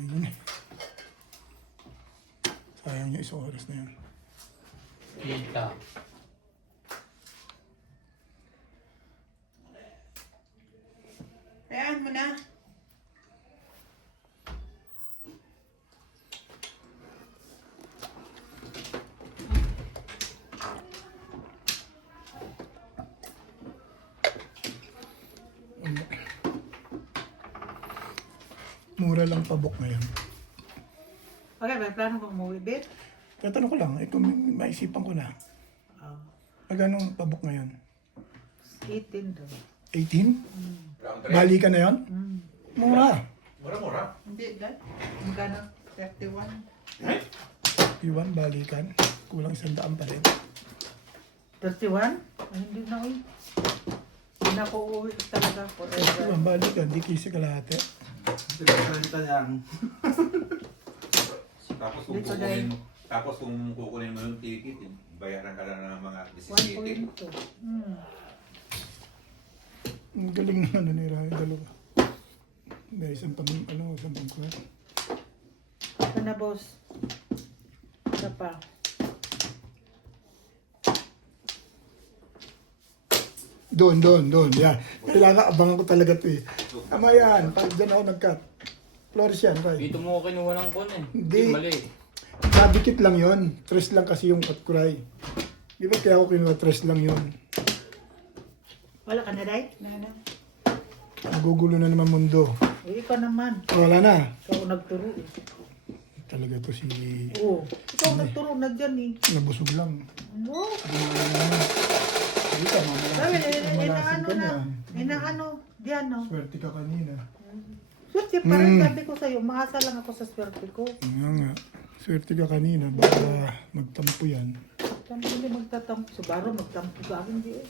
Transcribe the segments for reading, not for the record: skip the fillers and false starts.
galing yun eh. Sayang yung isang oras na yun. Kita. Ayan mo na. Mura lang pabok ngayon. Okay, may plano kong umuwi, babe? Tatanong ko lang, kung maisipan ko na. Oh, Magkano ang pabok ngayon? 18 daw. 18? Round trip. Bali ka na yun? Mura. Mura-mura. Hindi, dad. Magkano? 31. Iwan, balikan. Kulang 100 pa rin. 31? Ay, hindi na, uy. Hindi na ako uuwi talaga forever. Iwan, balikan. Di kisi kalahati. Tapos kung Dito kukunin mo, kukunin mo yung ticket, bayaran ka lang ng mga 1.2. 17. Ang galing na ano ni Ryan, dalawa. May isang pangkuha. Ito na, boss. Ito pa. Doon. Yan. Kailangan abangan ko talaga ito eh. Tama yan. Pag dyan ako nag-cut. Flores yan, Ray. Dito mo ako kinuha ng kon eh. Hindi. Mali. Nadikit lang yon. Tres lang kasi yung cut ko, Ray. Di ba kaya ako kinuha, tres lang yun. Wala ka na, Day? Na. Nagugulo na naman mundo. Eh, ikaw naman. Wala na. Ikaw nagturo eh. Talaga to si... Oo. Ikaw nagturo na dyan eh. Nabusog lang. No. Hindi ka, Sabi, mamalasin ka na. inaano, diyan no. Swerte ka kanina. Swerte pa rin, sabi ko sa'yo, maasa lang ako sa swerte ko. Nga nga. Swerte ka kanina. Baka magtampo yan. Saan hindi magtatampo? Sa baro, magtampo ka akin, di eh.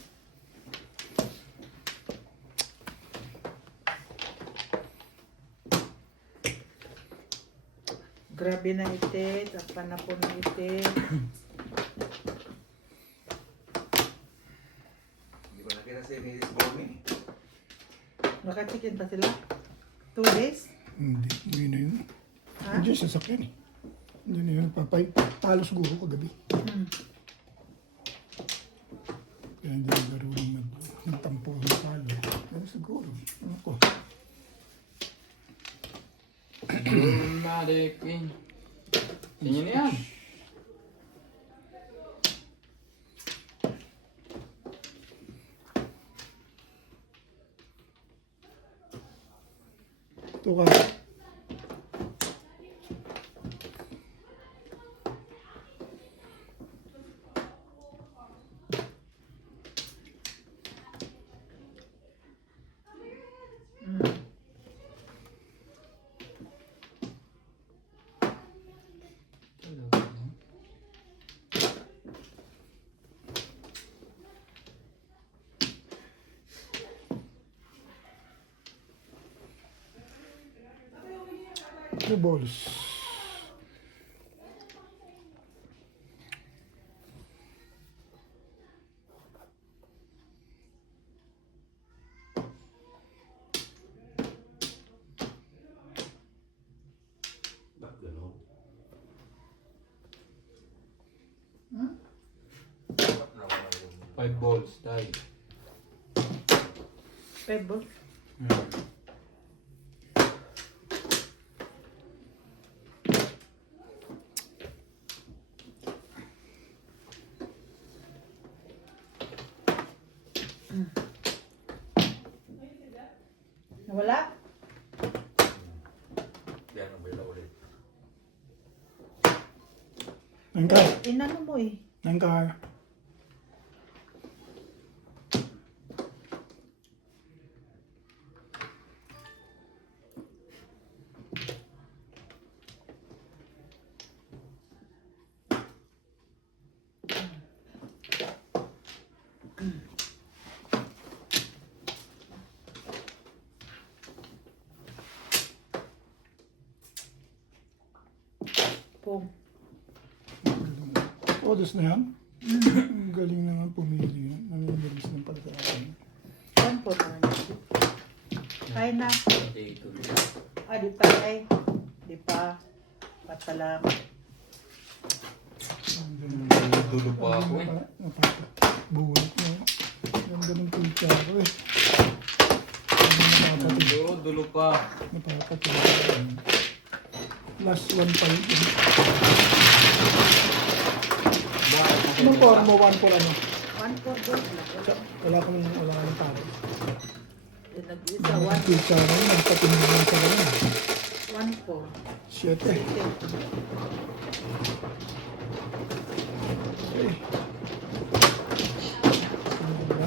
Grabe na itit, at panapon na itit. Hindi ko nakita si Mrs. Bonnie. Naka-chicken pa sila? 2 days? Hindi. Hindi na yun. Ha? Hindi siya sakyan eh. Hindi na yun. Talo siguro kagabi. Kaya hindi na marunong nagtampo ang talo. Pero siguro. Ano ko. Malik eh. Tingin na yan. Ito ka. Two balls. Ba't gano'n? Ba't nawala yung... 5 balls, tayo. Pebble? Nawala? Yan ang bila ulit. Nangka. Inano mo eh. Nangka. Pum. Odos na yan? Ang galing naman pumili. Nangyayari ng pala sa akin. Yan po naman. Kain na. Dito. Ah, di pa ay. Di pa. Salamat. Dulo pa ako eh. Bulit mo. Ganda ng pizza ko eh. Dulo pa. Napapatid. Last one pa yun. Bakit? Anong form mo? One for ano? 1 for gold. Wala kang tao. Nag-isa, Ang pizza ko, nagpatin mo lang sa ganun. 1 for. Shit eh. Okay.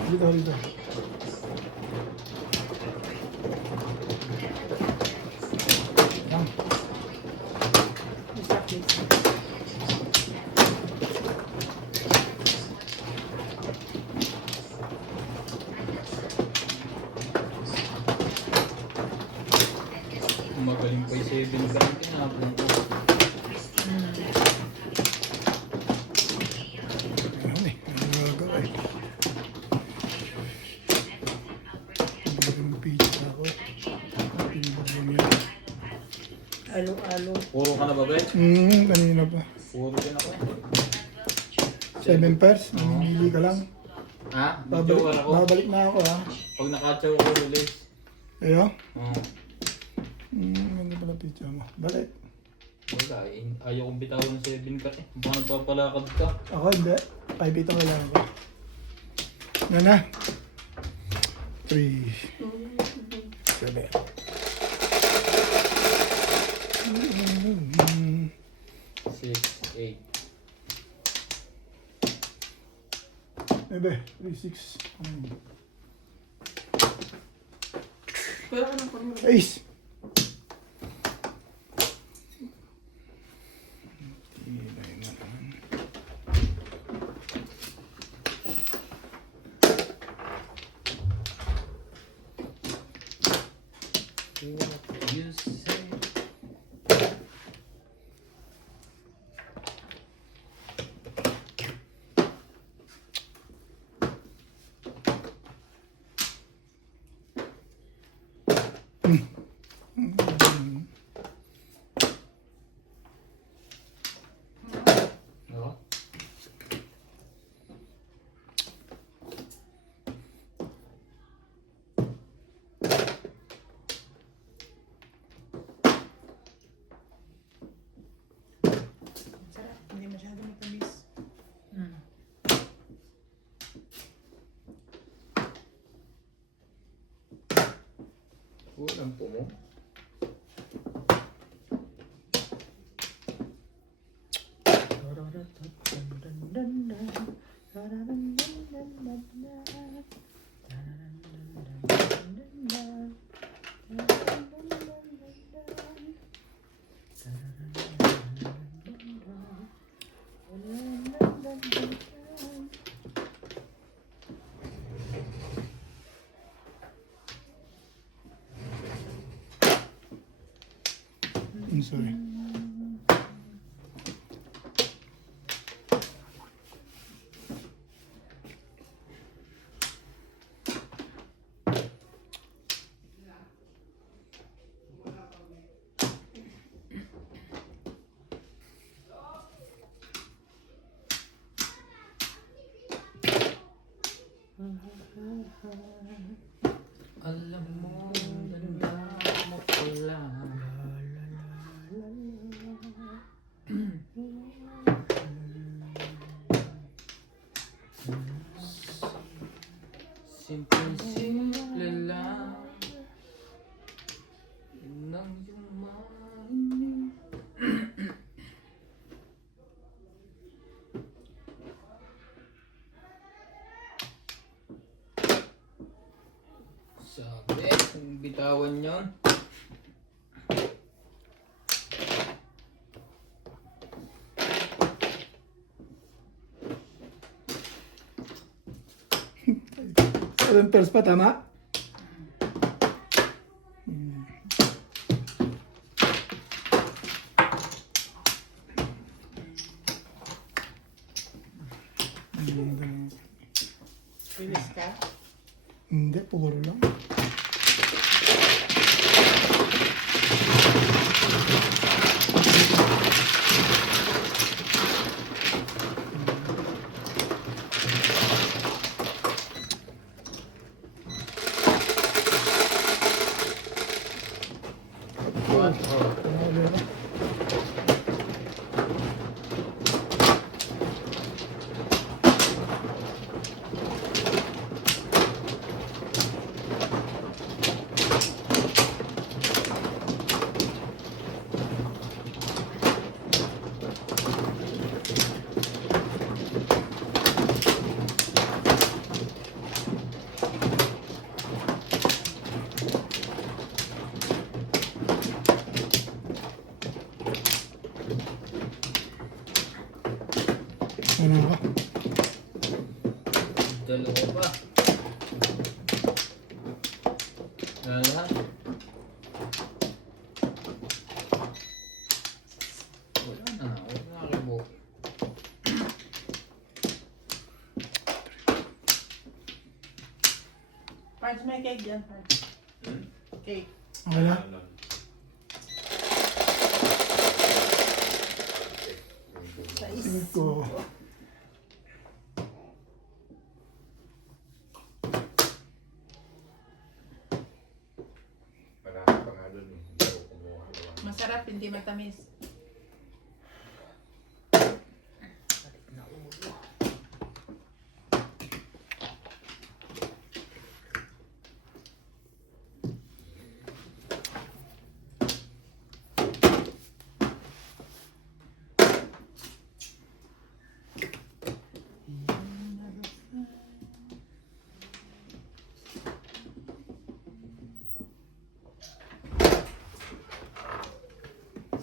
Dito, dito. Yan. Isa please. Magaling pa yung 7 gram kinapon ko. Ayun eh. Ano gagawa eh. Ang pizza ko. Alo-alo. Puro ka na ba, Brett? Kanina pa. Puro din ako eh. 7 pairs. Mamimili ka lang. Ha? Babalik, Medyo ako. babalik na ako ha. Pag nakatsaw ko ulit. Ayo. Oo. Ganda pala pizza mo. Balik. Wala eh. Ayaw kong bitawan ng 7 ka eh. Baka nagpapalakad ka. Ako hindi. 5 ito kailangan ko. Nana. 3. 7. Mm. 6, 8. Ebe, 3, 6. Ace. What you say? Oo. Sarap, hindi masyado matamis. Walang po mo. I'm sorry. Alam mo, ganda mo pala. Simple lang nang yumain. Sabi, kung bitawan yun. Seven pairs pa, tama? Bilis ka? Hindi, puro lang. Ano ako? Dalawa pa. Lahat. Wala na. Wala na kibo. Parts, may cake dyan, Parts. Cake. Okay na? Cinco. Marami pa nga dun eh. Hindi ako kumuha. Masarap, hindi matamis.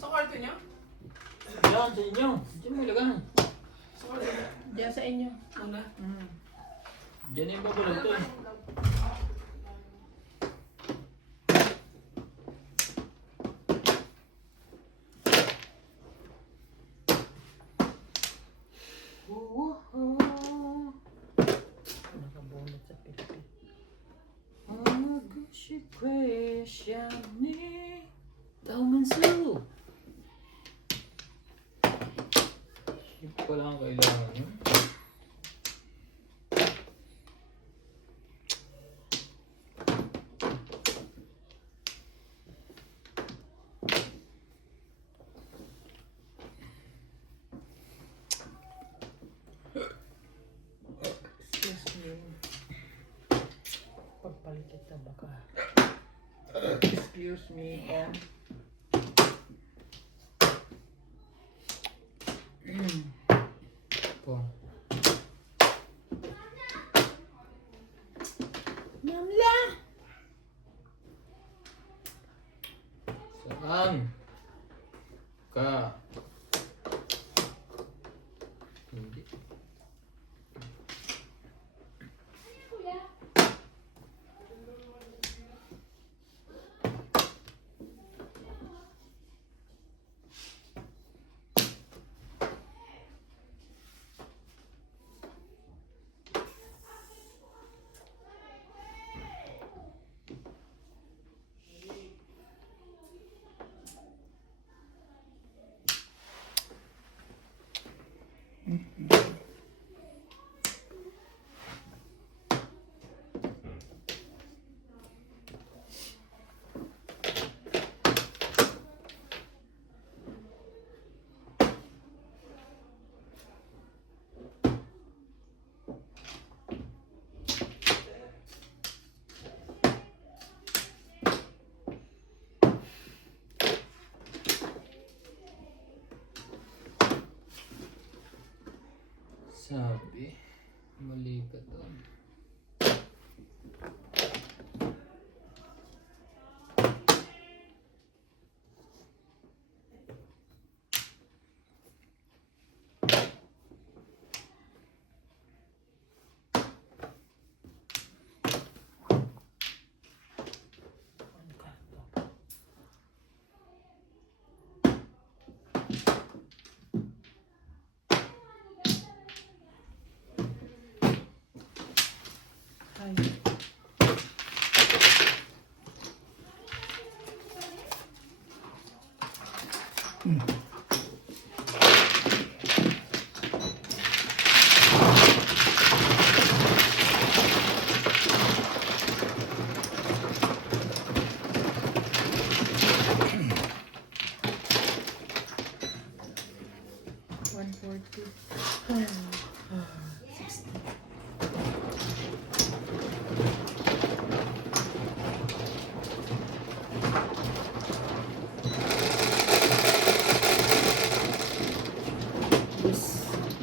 Sa kwarto niya? Yan, sa inyo. Diyan mo ilagay. Diyan sa inyo. Una. Diyan yung babulag to eh. Nakabunot sa pipi. Tauman sa'yo. Hindi ko pala ang kailangan yun. Excuse me. Pagpalit kita baka. Excuse me and Po. Mamla! Saan? Ka. Hindi. Sabi, mali ka doon. ay.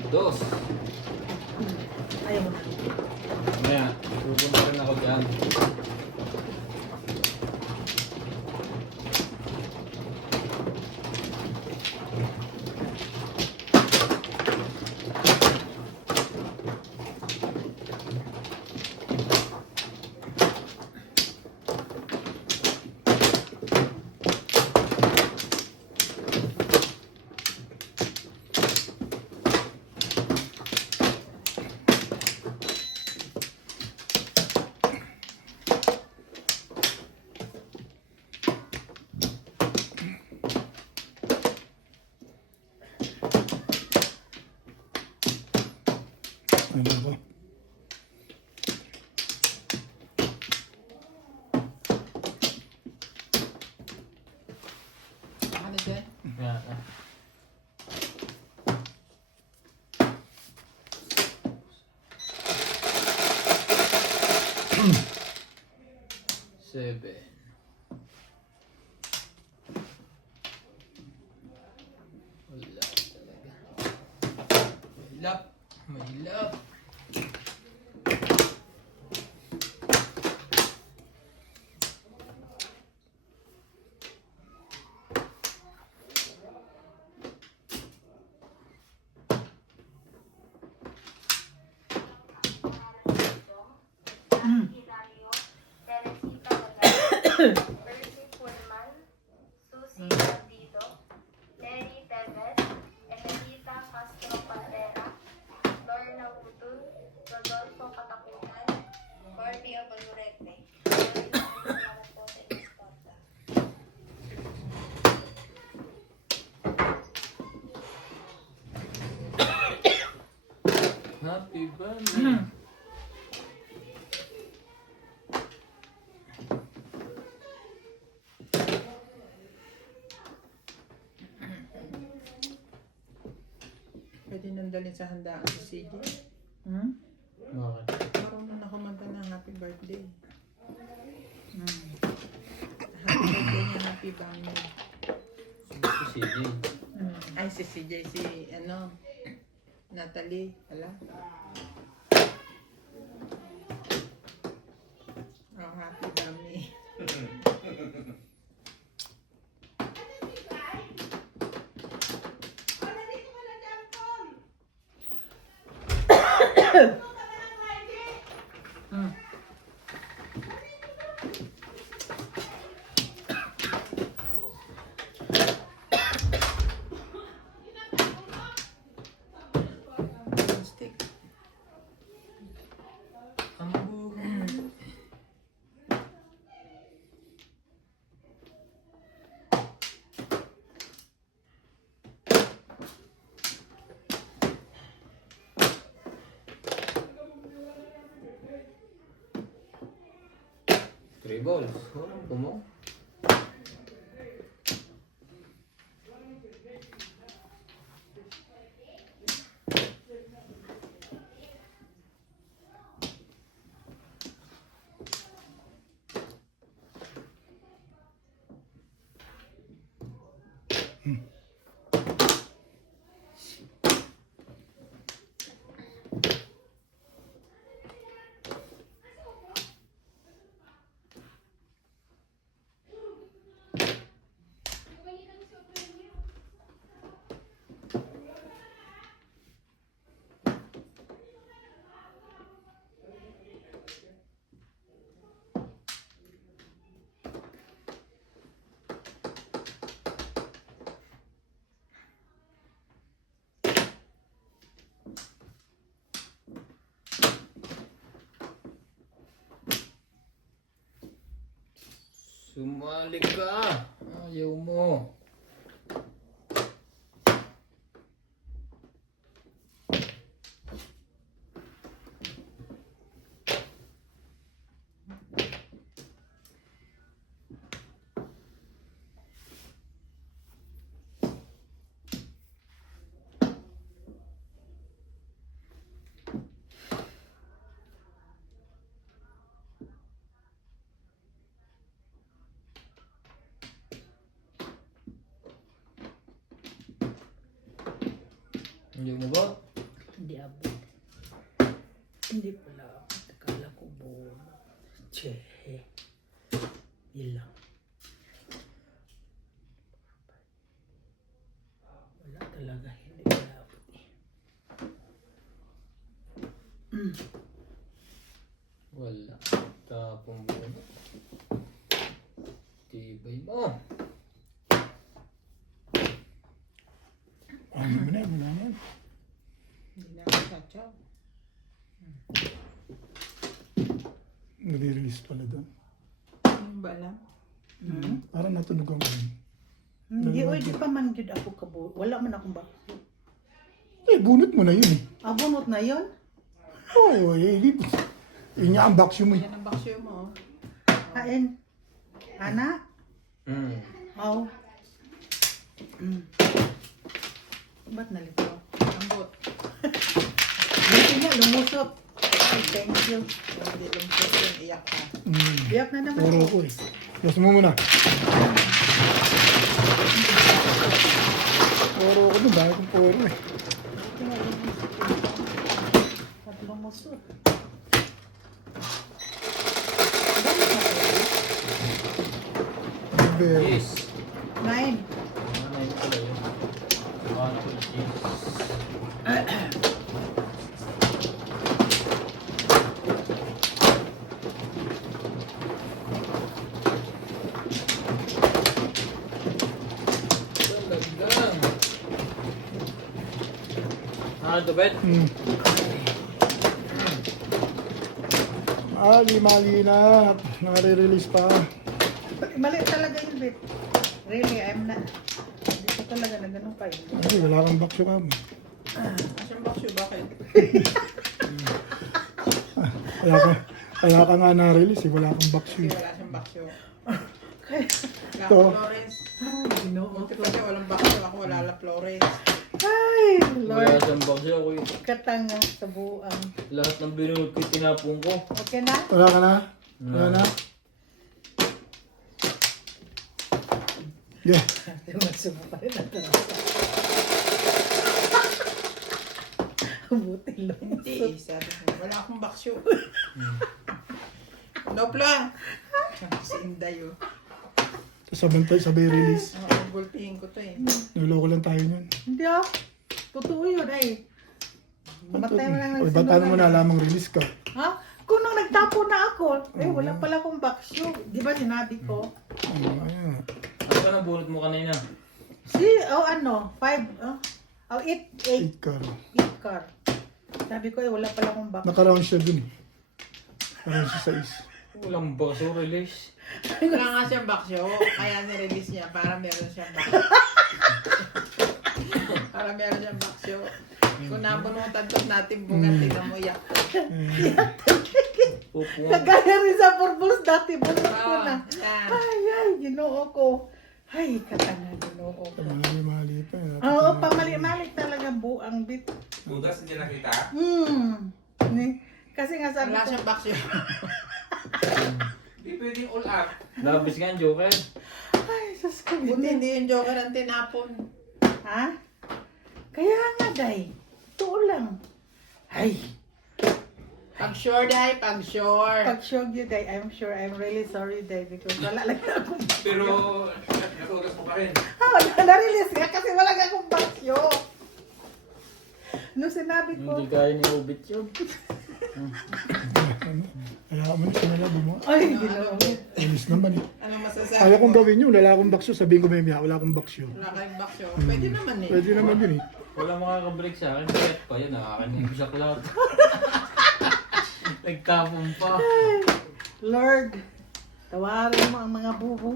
Dos. Ayaw mo na. Maya, pupunta rin ako dyan. Yan ako. Ano dyan? Yan. Seven. Wala talaga. Mahilap. Mahilap. Percy Pullman, Susie Bandido, Terry Tevez, Emelita Castro Pantera, Lorna Utun, Rodolfo Katakutan, Corby Abalurete. Salamat po sa inyong suporta. Happy birthday. Pwede nang dalhin sa handaan si CJ. Hmm? Bakit? Marunong na kumanta ng happy birthday. Happy birthday niya, happy birthday. Si CJ. Ay, si CJ, si ano, Natalie, wala? Oh, happy birthday. Stick. Ang buhay. Three balls. Walang pumo. Sumali ka! Ayaw mo. Ayaw mo ba? Hindi abot. Hindi pala abot. Akala ko buo. Tsehe. Ilang. Wala talaga. Hindi pala abot eh. Wala. Tapong mo. Tibay mo. Ano mo na, wala na yan. Hindi na ako sachaw. Nare-release pala doon. Yung ba lang? Parang natunog ang ganun. Hindi, oy, di pa man yun ako kabuo. Wala man akong ba. Eh, bunot mo na yun eh. Abunot na yun? Oo, yun nga ang box mo. Yan ang baksyo mo. Kain. Ana? Hmm. Oh. Ba't nalito? Ambot. Buti nga, lumusot. Ay, thank you. Hindi lumsot yun, iyak ka. Biyak na naman. Puro ko eh. Yes mo muna. Puro ko dun, dahil kong puro eh. Buti nga, lumusot. At lumusot. Bebe. Yes. 9. Ano yun pala yun? 1, 2, 3. Talagang. Dubet? Mali na. Nare-release pa. Mali talaga yun, Beth. Really, I'm not. Hindi ko talaga na ganun pa yun. Ay, wala kang box yung kamo. Asyang baksyo, bakit? Kaya ka nga na-release eh. Wala kang box Kasi yun. wala siyang baksyo. Wala Ito. akong Flores. Buti pa siya, walang baksyo. Ako wala la Flores. Ay, Wala Lord. siyang box ako eh. Katanga sa buang. Lahat ng binunod ko tinapong ko. Okay na? Wala ka na? Wala na? Yeah. Tumasuma pa rin ang tarasa. Buti lang. Hindi, sabi ko, wala akong baksyo. Nopla! Si Inday, oh. Sabay release. Bultihin ko to eh. Niloko lang tayo niyan. Hindi ah. Totoo yun ay. Matay mo lang O, ba't paano mo nalamang release ka? Ha? Kung nung nagtapo na ako, wala pala akong baksyo. Di ba sinabi ko? Ayan. Ano ka nabunot mo kanina? Ano, 8 8 car. car. Sabi ko, wala pala akong baksyo. Naka-round siya dun eh. Naka-round siya sa is. Walang box o release. Wala nga siyang baksyo, kaya nirelease niya para meron siyang baksyo. Para meron siyang baksyo. Kung nabunutan to natin bungan, tingnan mo yak. Pupuan. Kagaya rin sa purpose dati, bunot ko na. Yan. Ay, ginoo ko. Ay, katanga, ginoo ko. Mali pa eh. Oo, pamali-mali talaga buang bit. Butas, hindi nakita? Kasi nga sabi Wala ko, siyang baksyo. Hindi pwedeng all up. Labis nga ang joker. ay, sus ko. Buti hindi yung joker ang tinapon. Ha? Kaya nga, day. Totoo lang. Ay, Pag sure, day, pag sure. pag sure you, day, I'm sure, I'm really sorry, day, because wala lang akong Pero, natugas mo pa rin. na-release nga kasi wala nga akong baksyo. Nung sinabi ko, Hindi kaya ni Ubit yun. Kaya ka man sinalabo mo. ay, ginoo. Release naman eh. Anong masasabi Kaya kong mo? gawin yun. Wala akong baksyo. Sabihin ko Maya, wala akong baksyo. Wala kayong baksyo. Pwede naman eh. Pwede naman yun eh. Walang makakabreak sa akin. Kahit pa yun, nakakanig sa cloud. Nagtapong pa. Lord, tawarin mo ang mga bubo.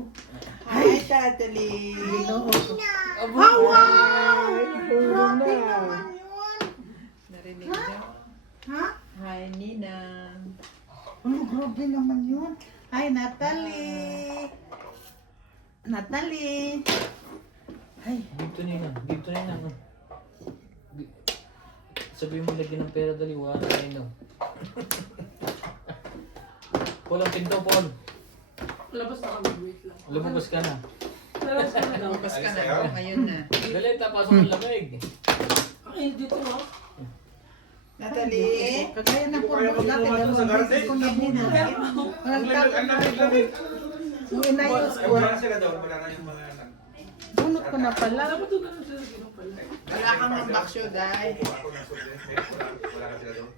Hi, Tatali. Ginoo ko. Ay, tulong na. Narinig niyo? Ha? Hi, Ninang. Ano, grabe naman yun. Ay, Natalie. Natalie. Ay, Dito nina. Dito nina. Sabihin mo lagyan ng pera dali. Wala na yun. Paul, ang pinto, Paul. Labas na kami, wait lang. Lumabas ka na. Labas na daw. Lumabas ka Alis na. kayo? Ngayon na. Dali, tapasok ang lamig. Ay, dito ha. Natalie. kagaya ng purpose dati. sa garden? Kung nabuna. Nagtapon na rin. Nung inayos ko, Wala sila doon. Wala na yung mga anak. bunot ko na pala. Dapat doon ganun sila ganun pala. Wala kang ng baksyo, dahil. Ako na suggest. Wala na sila doon.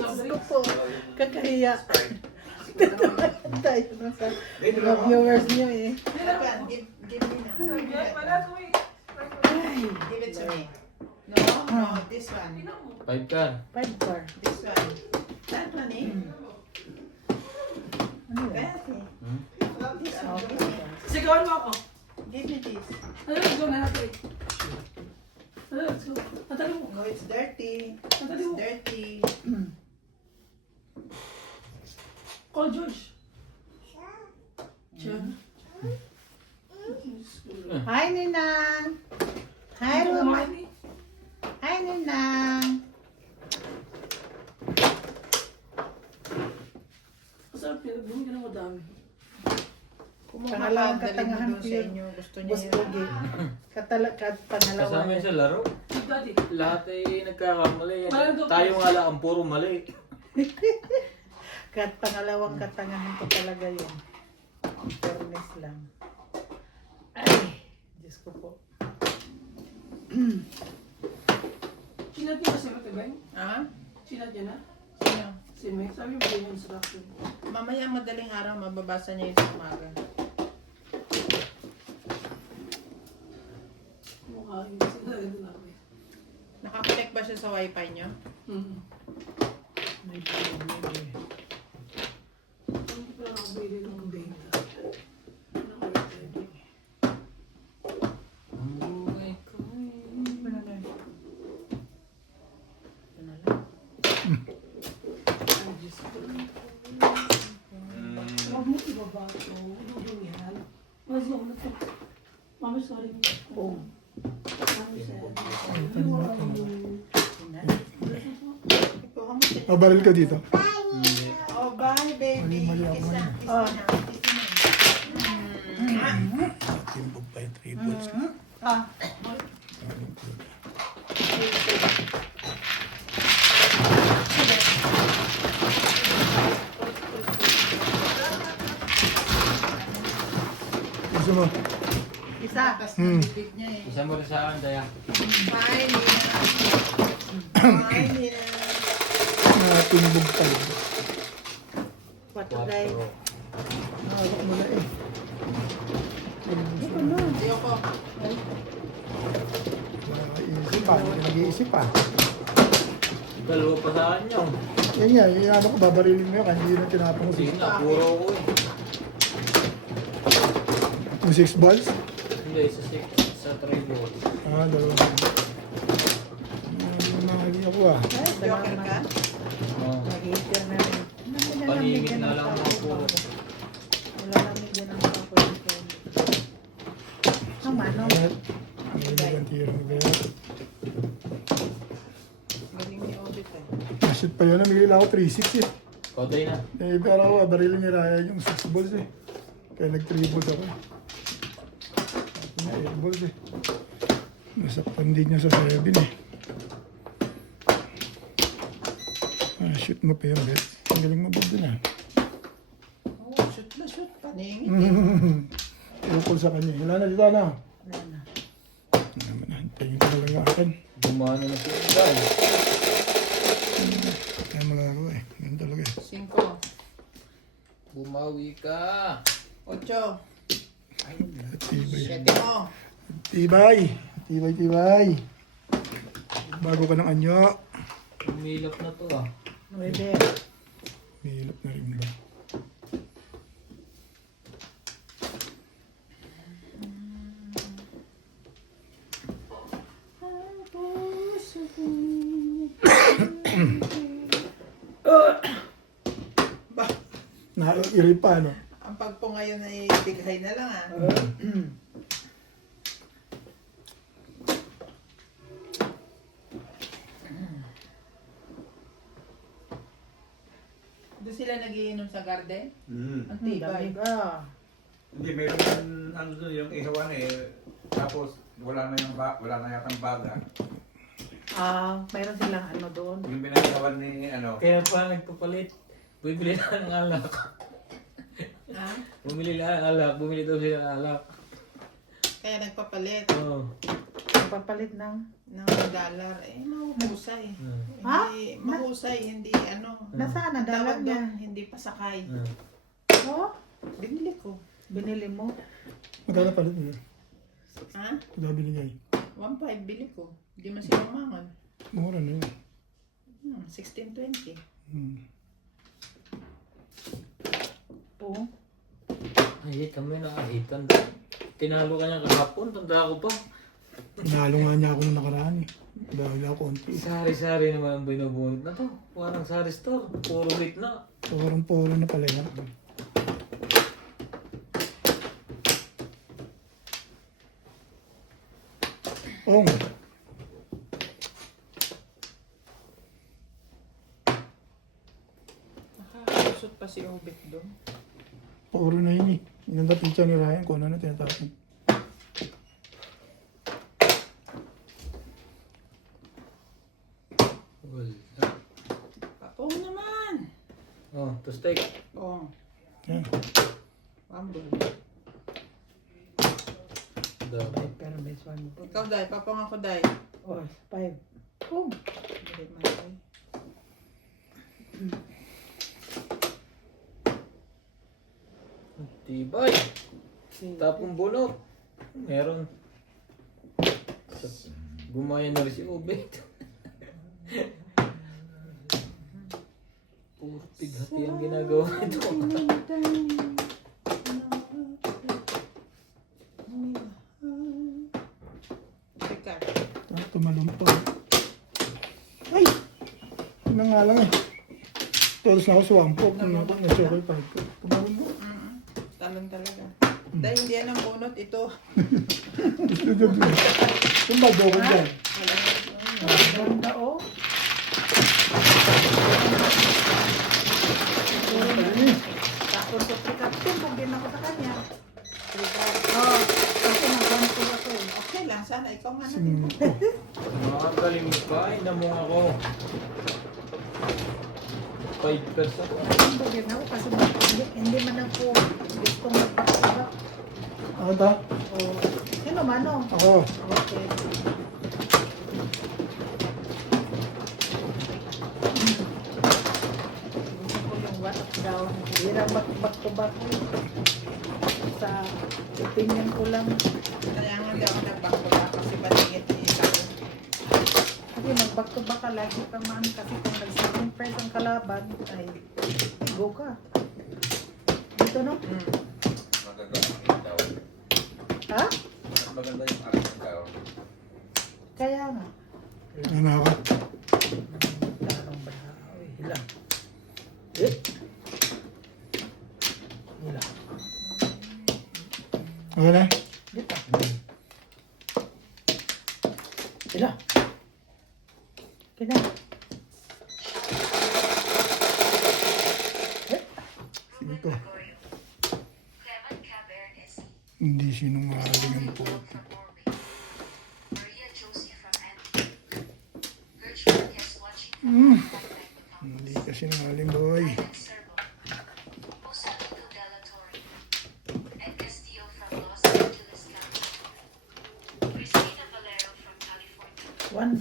Gusto ko. Kakahiya. Tayo na sa mga viewers niyo eh. Harapan, give me na. Ay, Give it to me. No, this one. 5 ka. 5 car. This one. That one eh. Ano yun? That eh. Hmm? This one. Sigawan mo ako. Give me this. Ano, let's go na natin. Ano, let's go. Matalo mo. No, it's dirty. Sandali It's mo. dirty. Call George. Siya. Hi, Ninang. Hi, Ito Ruth. kumain eh. Hi, Ninang. Masarap yun. Bumili ka ng madami. Kumuha Pangalawang ka, dali mo katangahan doon ko sa yun. inyo. Gusto niya Boss yun. Pogi. Pangalawa. Kasama yun sa laro. Daddy. Lahat ay nagkakamali. Malado. Tayo nga lang, ang puro mali. Pangalawang katangahan ko talaga yun. Fairness lang. Ay, Diyos ko po. Sinat niya na si Ate Beng? Ha? Sinat niya na? Sino? Si Meg. Sabi mo ba yung instruction? Mamaya madaling araw, mababasa niya yung sa umaga. Mukha yung sila rin namin. Nakakonect ba siya sa wifi niyo? Hmm. May pinili. Hindi pa nakabili ng data. Nakabili. Ang buhay ko Ano na yan? Ito na lang. Ay, Diyos ko. Huwag mo ibaba ito. Huwag mo yan. Mas ako na ito. Mami, sorry. Oh. Mami, sorry. Ikuha mo siya. Mabaril ka dito. Oh, bye, baby. Mali ako Kiss na, ngayon. kiss na. Kiss na. Timbog pa yung triples. Ah. Gusto mo? Isa. Takas ng bibig niya eh. Isa mo rin sa akin, Daya. Bye, Nina. Bye, Nina. Timbog pa yun. Quattro guys. 4. Hawak mo na eh. Ayoko. Nag-iisip pa. Nag-iisip pa. Dalawa pa sa akin yun. Yan yan. Yung ano ko, babarilin mo yun. Hindi yun ang tinapang ko. Sige na, puro ko eh. Yung 6 balls? Hindi, sa 6, sa 3 balls. Ah, dalawa na. Mahali ako ah. Ay, Joker ka? Oh. Nag-iiter na rin. Panimik na lang ako puro. Wala lang bigyan ng ako. Ang mano. May ganti yung gaya. Galing ni Obit eh. Shoot pa yun. Namigil ako 3-6 eh. Kodray na. Eh, pero ako, barilin ni Raya yung 6 balls eh. Kaya nag-3 balls ako. Ako na 8 balls eh. Nasaktan din niya sa 7 eh. Shoot mo pa yun, Bet. Ang galing mo, Bet, din ah. Oh, shoot na shoot. Paningin. Tukol sa kanya. Wala na, dito na. Wala na. Naman, hantayin ko na lang yung akin. Gumano na siya. Dahil. Kaya magagawa eh. Ganun talaga eh. 5. Bumawi ka. 8. Tibay. 7 mo. Tibay. Tibay, tibay. Bago ka ng anyo. Umilap na to ah. Pwede. Mahilap na rin ba? Naiiri pa, no? Ang pagpo ngayon ay bighay na lang ah. Doon sila nagiinom sa garden? Ang tibay. Ah. Hindi, meron ano doon yung ihawan eh. Tapos wala na yatang baga. Ah, mayroon silang ano doon. Yung pinagawan ni ano. Kaya pa nagpapalit. Bumili na ng alak. Ha? Bumili na ng alak. Bumili daw siya ng alak. Kaya nagpapalit Oo. Papalit ng... ng dollar. Eh, mahusay. Ha? Hindi, mahusay, hindi ano. Nasaan na dalag Tawag niya? doon, hindi pa sakay. Oh, Binili ko. binili mo. Magkano palit mo yun? Ha? Kaya binigay. 1.5 bili ko. Hindi man sinumangan. Mura na yun. 16.20. Oo. Ay, kami nakahitan daw. Tinalo ka niya kahapon. Tanda ko pa. Pinalo nga niya ako nung nakaraan eh. Dahil konti. Sari-sari naman ang binubunot na to. Parang sari store. Puro wheat na. Puro na pala yan. Oo nga. Nakakalusot pa si Obet doon. Puro na yun eh. Yung picture ni Ryan kung ano na tinatapon. Wala. Papong naman. Oh, to steak. Oh, Yan. wambol. Dami. Pero may one. Ikaw, Day. Papong ako, Day. Oh, 5. Oh, hindi man, Day. Tibay. Tapong bunot. Meron. Gumaya na rin si Obet. Puro pighati ang ginagawa nito. Teka. Tumalumpa. Ay! Yun na nga lang eh. Todos na ako sa wampok. Nag-circle 5 ko. Tumalun mo. Talon talaga. Day, hindi yan ang bunot. Ito. Yung ba, joke dyan? Ganda oh. Tapos sa pre-captain, pag din ako sa kanya. Oh, kasi nag-1 ako eh. Okay lang. Sana ikaw nga na. Sinimot ko. Mga kalimit pa. Inamong ako. 5% ako. Hindi din ako kasi hindi man ako gustong magpapagawa. Ako ta? Oh, sino man oh? Ako. Okay. Gusto ko yung what up down. Hindi lang back to back. Sa opinion ko lang. Kaya nga hindi ako nagbakuha kasi batingit ni ikaw. Kasi mag-back to back ka lagi ka man. Kasi kung nag-second prize ang kalaban, ay go ka. Dito no? Maganda ang ilaw. Ha? Maganda yung aking ilaw. Kaya nga. Ano ako? Tarong ba? Uy, hilang. Eh? Hilang. Okay na? Dito. Hilang. Kina. Ito. Hindi sinungaling ang po. Hindi ka sinungaling, boy. One.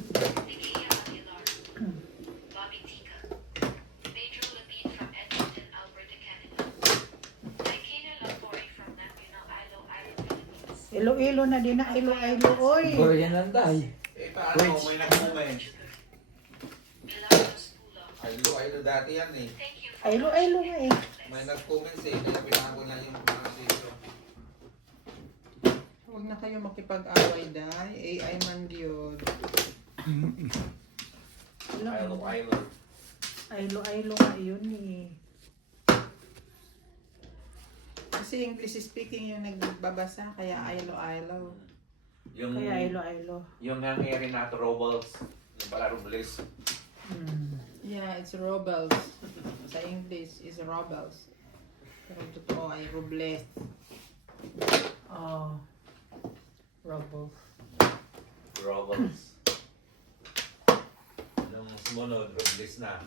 Ilo-ilo na din na ilo-ilo, oy. Korean lang tayo. Eh, paano may nag-comment? Aylo dati yan eh. Ilo-ilo nga eh. May nag-comment eh, kaya pinago niya yung pronunciation. Huwag na kayo makipag-away, Day. AI man yun. Aylo. Ilo-ilo nga yun eh. Kasi English speaking yung nagbabasa, kaya ilo-ilo. Yung, Kaya ilo-ilo. yung nga Renato Robles, yung pala Robles. Yeah, it's Robles. Sa English is Robles. Pero totoo ay Robles. Oh. Rubble. Robles. Nung sumunod, Robles na.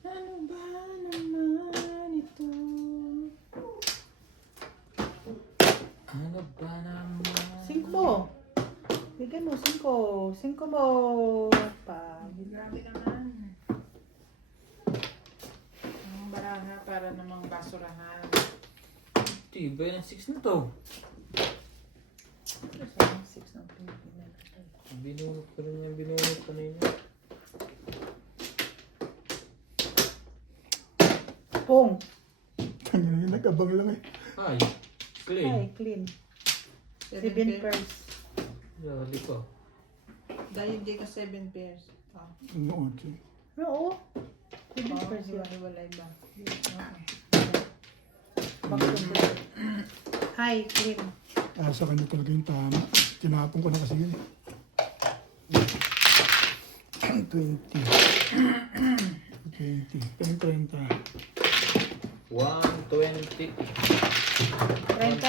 Ano ba naman ito? Ano ba naman? 5. Bigyan mo, 5. 5 mo. Grabe naman. Ang baraha para namang basurahan. Tibay ng 6 na to. 6 ng Pilipinas. Binunot ko rin yung binunot kanina. Pong. Tangin na, nag-abang lang eh. Ay, clean. Ay, clean. 7 pairs. Yali ko. Dahil hindi ka 7 pairs. Ah. Ano, 8. Oo. 7 Oh, pairs yun. hiwalay ba? Back to black. Hi, clean. Sa kanya talaga yung tama. Tinapon ko na kasi yun. 20. 20. 30. 120. 30. 30.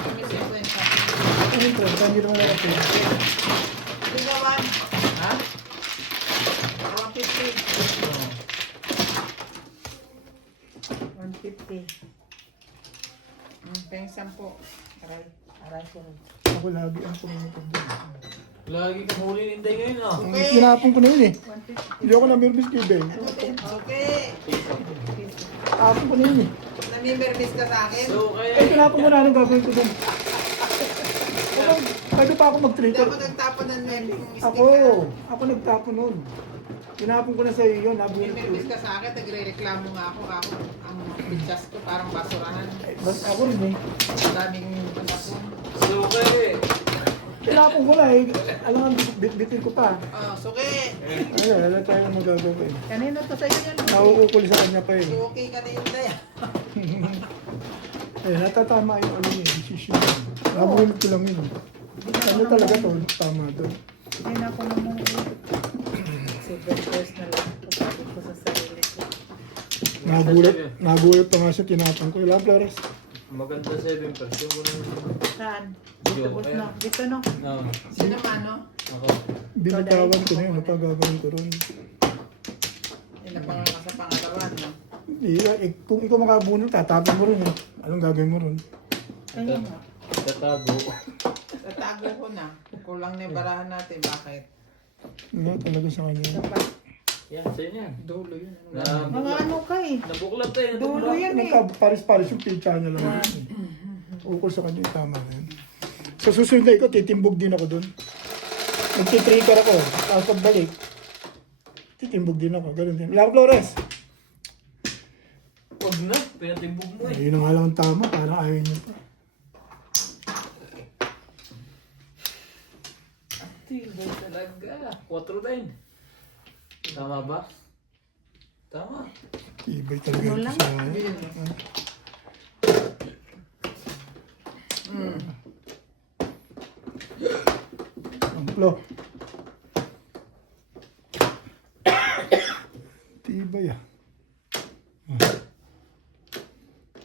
Kami 50. 30. Hindi naman ako. Ligawan. Ha? 150. 150. Peng 10. Aray. Aray ko rin. Ako lagi ang pumunod doon. Lagi kang huli ni Inday ngayon ah. Tinapon ko na yun eh. 150. Hindi ako na-nervous kay Ben. Okay. Tinapon ko na yun eh. Nami-nervous ka sa akin? So, Eh, kaya... tinapon ko na. Anong gagawin ko doon? Pwede pa ako Hindi mag-trigger. ako nagtapon ng Ako nagtapon nun. Tinapon ko na sa iyo yun. Nabunod ko. Nami-nervous ka sa akin, nagre-reklamo nga ako. Ang pictures ko parang basurahan. Bas ako rin eh. Ang daming tapon. So, kaya... Tinapon ko na eh. Alam nga, bit-bitin ko pa. Oh, suki. Wala tayo magagawa eh. Kanino to sa'yo yan? Nauukuli sa kanya pa eh. Suki ka na yun tayo. Eh, natatama yung ano niya, decision. Nabunod ko lang yun. Kanya talaga to, tama doon. Hindi na ako naman ulit. 7 pairs na lang. Sabi ko sa sarili ko. Nagulat pa nga siya, tinapon ko. Ilang Flores? Maganda 7 pesos. Yung unang... Saan? Dito, boss no? Dito no? No. Sino man, no? Ako. Binitawan ko na yun, ano pa gagawin ko ron? Ilabangan ka sa pangalawan, no? Hindi, kung ikaw makabunod, tatapon mo rin eh. Anong gagawin mo ron? Kaya nga. Tatago. Tatago ko na. Kulang na yung barahan natin. Bakit? Nga talaga sa kanya. Dapat. Yan, sa'yo yan. Dulo yun. Mga ano ka eh. Nabuklat eh. Dulo yan eh. Paris-paris yung pizza niya lang yun eh. Ukol sa kanya yung tama na yun. Sa susunod na ikaw, titimbog din ako doon. Magtitrigger ako, tapos pagbalik. Titimbog din ako, ganun din. Ilang Flores? Huwag na. Pinatimbog mo eh. Ayun na nga lang ang tama, parang ayaw niya pa. Tibay talaga. 4-9. Tama ba? Tama. Ibay talaga Ano ito lang? sa... Amplo. Tibay ah.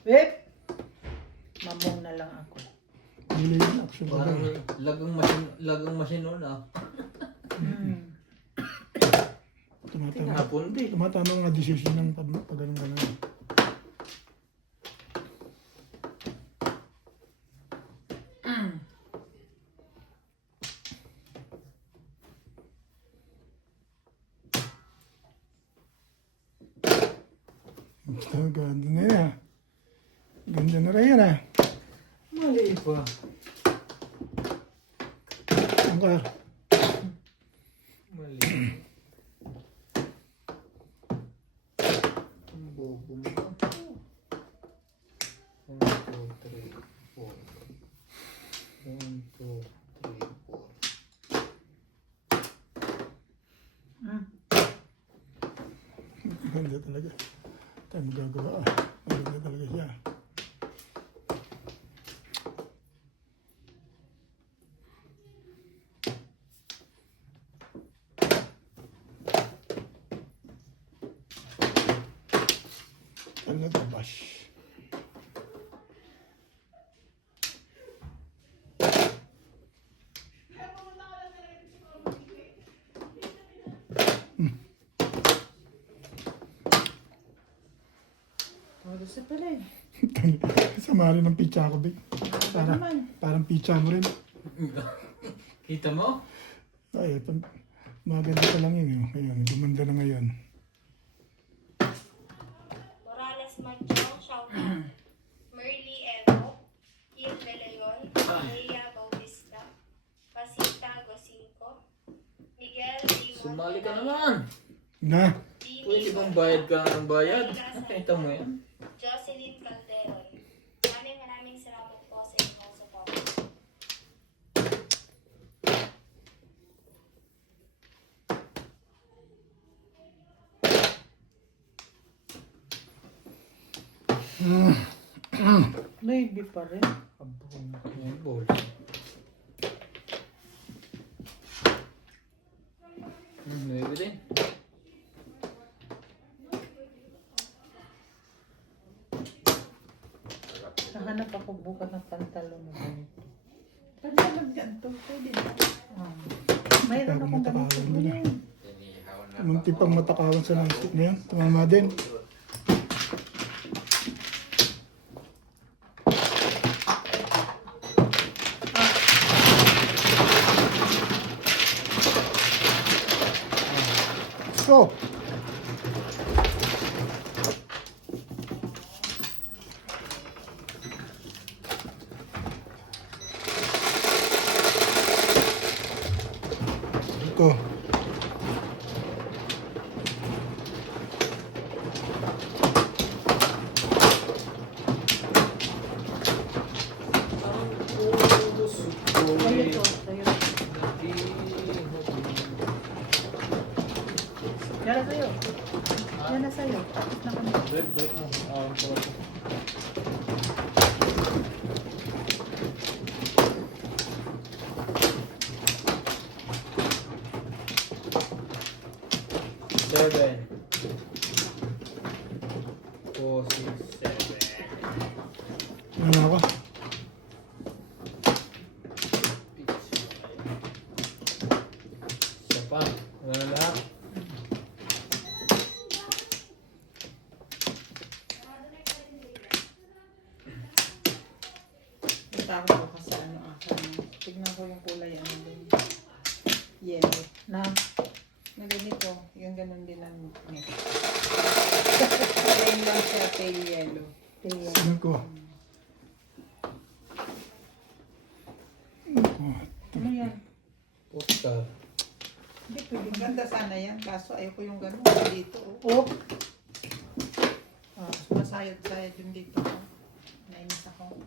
Wait! Mamong na lang ako. Huli yun, action ba? Parang lagang machine nun ah. Tumatama. Tinapon din. Tumatama nga decision ng pag-ganun-ganun. Ganda na yan ah. Ganda na rin yan ah. Mali pa. Angkar. Mali. Ang bobo mo. 1, 2, 3, 4. 1, 2, 3, 4. Ganda talaga. Tayo magagawa ah. Maganda talaga siya. Talaga bash. Todo sa pala eh. Sama rin ng pizza ko, Vic. naman? Parang pizza mo rin. Kita mo? Ay, maganda pa lang yun. Ngayon, gumanda na ngayon. Morales Manchong, shoutout. Merly Evo, Ian Belayon, Leia Bautista, Pasita Gosinco, Miguel Limon. Sumali ka naman. Na. Pwede bang bayad ka ng bayad? Nakita mo yan? Jocelyn Calderon. Maraming salamat po sa inyong support. Maybe pa rin. Yan, ball. Maybe din. Nahanap ako bukas ng pantalon na ganito. Pwede naman ganito. Pwede na. Ah. Mayroon akong ganito. Matakawan mo na. Inihaw na. Munti pang matakawan sa nangsit na yan. Tumama din. So, ito. Ganito. Sa'yo. Yan na sa'yo. Yan na sa'yo. Tapos na kami. Break mo. Seven. 4, 6, 7. Ano ako? Isa pa. Wala lahat. Punta ako bukas sa ano tignan ko yung kulay ano din. Yellow. Na. Na ganito. Yung ganun din ang net. Plain lang siya, pale yellow. Kaya. Ano ko? Ano ko? Ano yan? Poster. Hindi pwede. Ganda sana yan. Kaso ayoko yung ganun. Dito. Oh. Sumasayad-sayad yung dito. Nainis ako.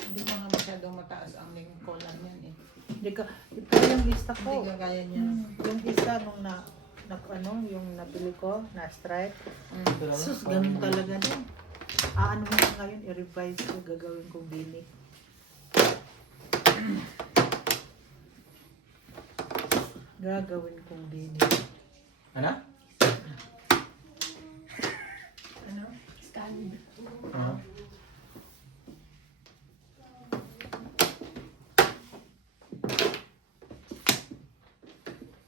Hindi ko nga masyadong mataas ang naging collar niyan eh. Hindi ka. Ito yung isa ko. Hindi ka gaya niya. Yung isa nung ano, yung nabili ko, na stripe. Mm. Sus, ganun talaga din. Ano mo na ngayon, i-revise ko, gagawin kong bini. Gagawin kong bini. Ano? Ano? Stand. Ano?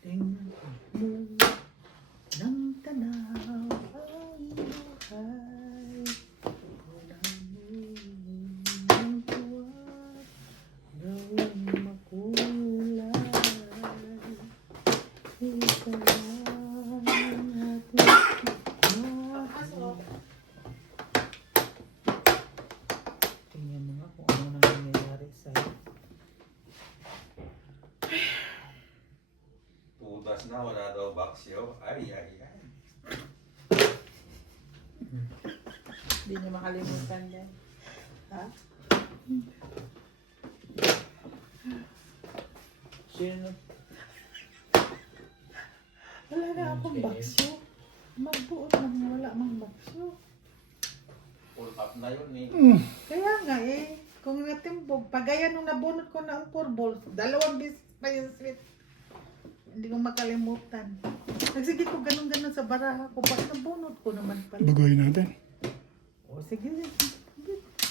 Tingnan mo ng tanaw ang buhay. Wala mo ng tuwa, gawin makulay. Ikaw lang ang ating mahal. Tingnan mo nga kung ano na nangyayari sa'yo. Tudas na, wala daw baksyo. Ay. Hindi niya makalimutan din. Ha? Sino? Wala na akong Okay. baksyo. Magbuot lang, wala mang baksyo. Pull up na yun eh. Kaya nga eh, kung natimbog, pagaya nung nabunot ko na ang 4 balls, 2 beses pa yung sweet. Hindi ko makalimutan. Nagsige ko ganun-ganun sa baraha ko, pag nabunot ko naman pala. Bagoy natin. O sige,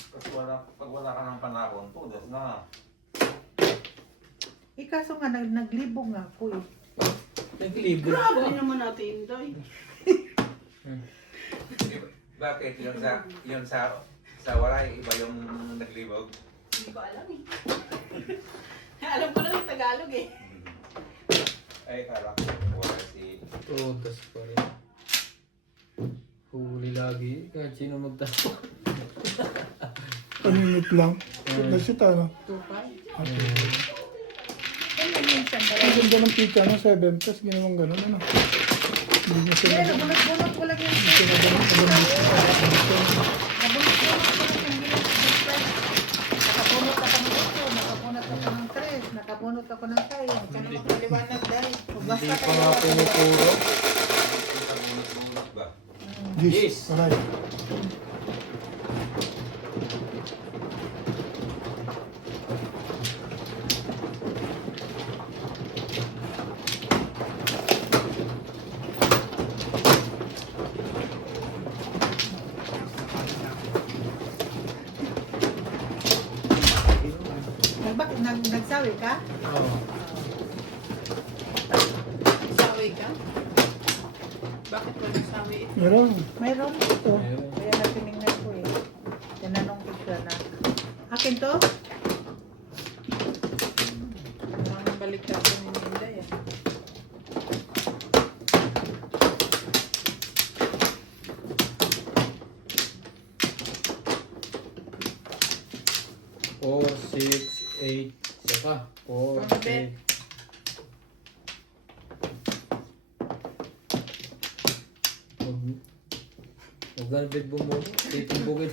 Kasi pag wala ka ng panahon, tudas na. kaso nga naglibog nga ako eh. Naglibot Grabe ka. naman natin, Inday. Bakit? Yun sa waray, iba yung naglibog. Hindi ko alam eh. Alam ko lang yung Tagalog eh. Ay, kala ko wala si... Todas pa rin. Huli lagi. Kahit sino magtapo. Paninit lang. Nasita, no? 2.5. Ano minsan ba? Ang ganda ng pizza, no? 7 plus, ginawang ganun, ano? Hindi niya sila. Kaya nabunot-bunot ko lang yung Nabunot-bunot ko lang yung Nakabunot ako ng 8, nakabunot ako ng 3, nakabunot ako ng 5. Ka na magpaliwanag dahil. Basta Hindi pa nga pinupuro. ba? Yes. Yes. Alright. Nagsawi ka? Oo. Sawi ka? Bakit wala sawi ito? Meron. Mayroon. Ito. Meron. Kaya na tinignan ko eh. Tinanong ko siya na, akin to? Ang balik ka sa Inday ah. Four, 6, 8. Isa pa. 4, Pang-bet. 8. Huwag na bet bumubo. Titimbugin.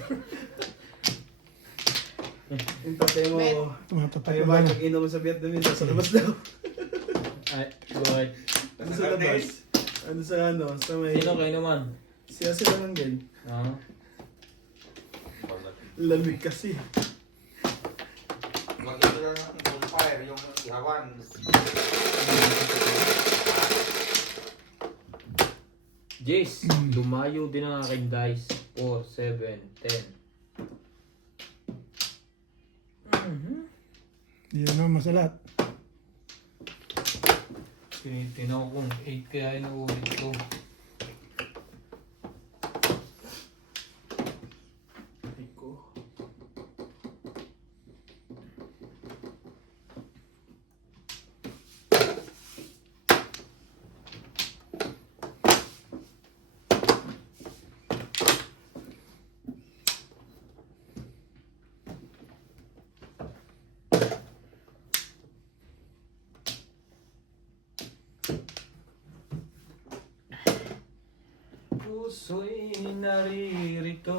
Yung tatay mo, Bet. Tumatatak ayaw na ba lang. nag-inom sa Vietnamese, sa labas daw. Ay, boy. Ano sa labas? Ano sa ano, sa may... Sino kayo naman? Siya sila lang din. Ah. Lamig kasi. Mag-ito lang ng bonfire, yung ihawan. Jace, lumayo din ang aking dice. 4, 7, 10. Hindi naman masalat. Tinaw kong 8 kaya inuulit ko. Iko. Puso'y naririto.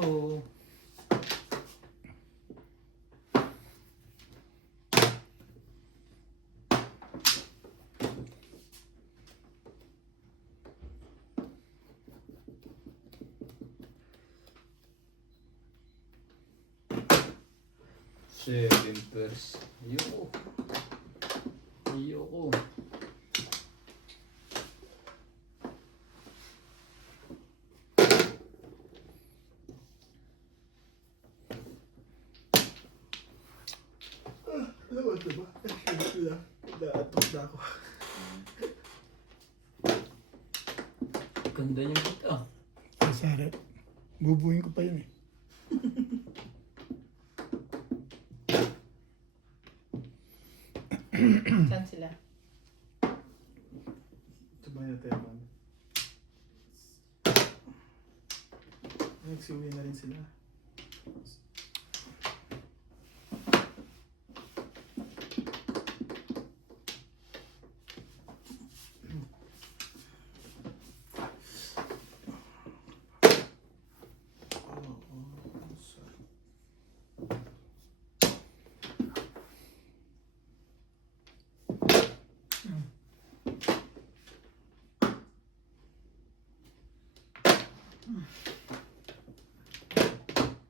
Seven pers. Ayoko. Ayoko. Alam mo ito ba? Naatok na ako. Ganda niyo kita. Masara. Bubuhin ko pa yun eh. Saan sila? Ito ba yung teman? Nagsiuwi na rin sila.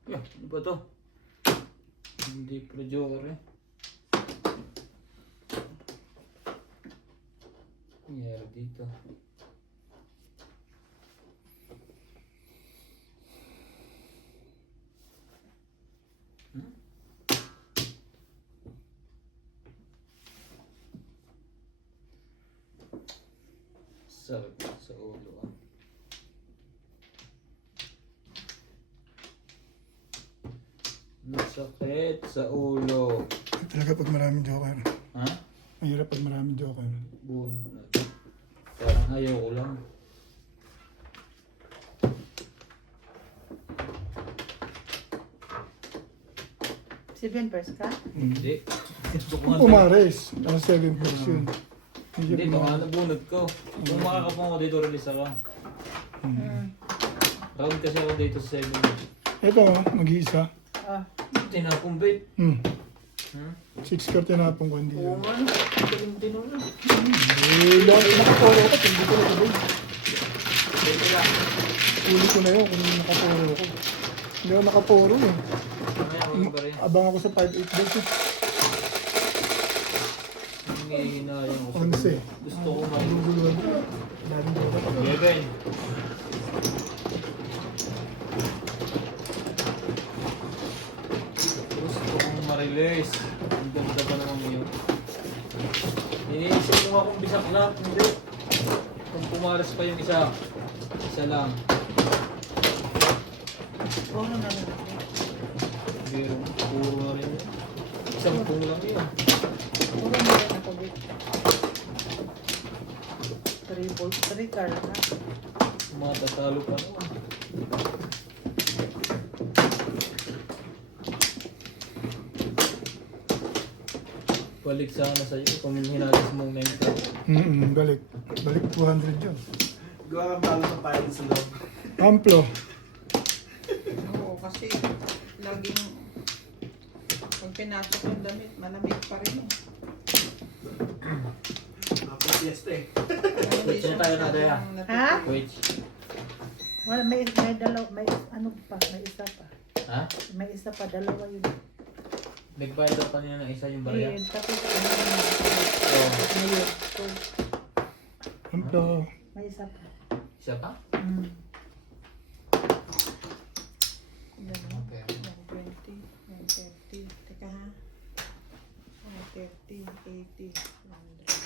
Yeah, ano ba to? Hindi projore. Nangyari dito. Hmm? Sakit sa ulo ah. Masakit sa ulo. Talaga pag maraming joker. Ha? Mahirap pag maraming joker. Buon. Parang ayaw ko lang. 7 first ka? Hindi. Gusto ko Kung nga. pumares, nasa 7 plus yun. Hindi, baka nabunod ko. Kung makakapang ako dito, release ako. Round kasi ako dito sa 7. Ito, mag-iisa. Ah. Tinapong bait. Hmm. Hmm? 6 card tinapong ko hindi Oo yun. nga, no. Galing-din ako. Nakaporo ko, hindi ko na sabay. Dito lang. Huli ko na yun kung nakaporo ko. Hindi ako nakaporo eh. Mamaya ako ba rin? Abang ako sa 5-8 days eh. Hinahayang ko sa 11. Gusto ko may Guguluhan ko. Daming doon. 11. Gusto kong ma-release. Ang ganda pa naman yun. Iniisip ko nga kung bisak na. Hindi. Kung pumaras pa yung isa. Isa lang. Oo na lang. Pero puro na rin yun. Isang pung lang yun. Oo na lang ako, Vic. 3 balls, 3 card na. Matatalo pa naman. Balik sana sa'yo kung hinalis mong 9 Balik. Balik 200 yun. Gawa kang bago sa pilot sa loob. Amplo. Oo, kasi laging pag pinasok yung damit, malamig pa rin. Ako siesta eh. Wait, saan tayo na, Dea? Ha? Wait. Wala, may dalawa, may ano pa, may isa pa. Ha? May isa pa, dalawa yun. Nagbayad pa niya ng isa yung barya? Ayun, tapos ano Oo. ngayon. So, Amplo. may isa pa. Isa pa? Ganun. Okay. 120, 130. Teka ha. 130, 80, 100.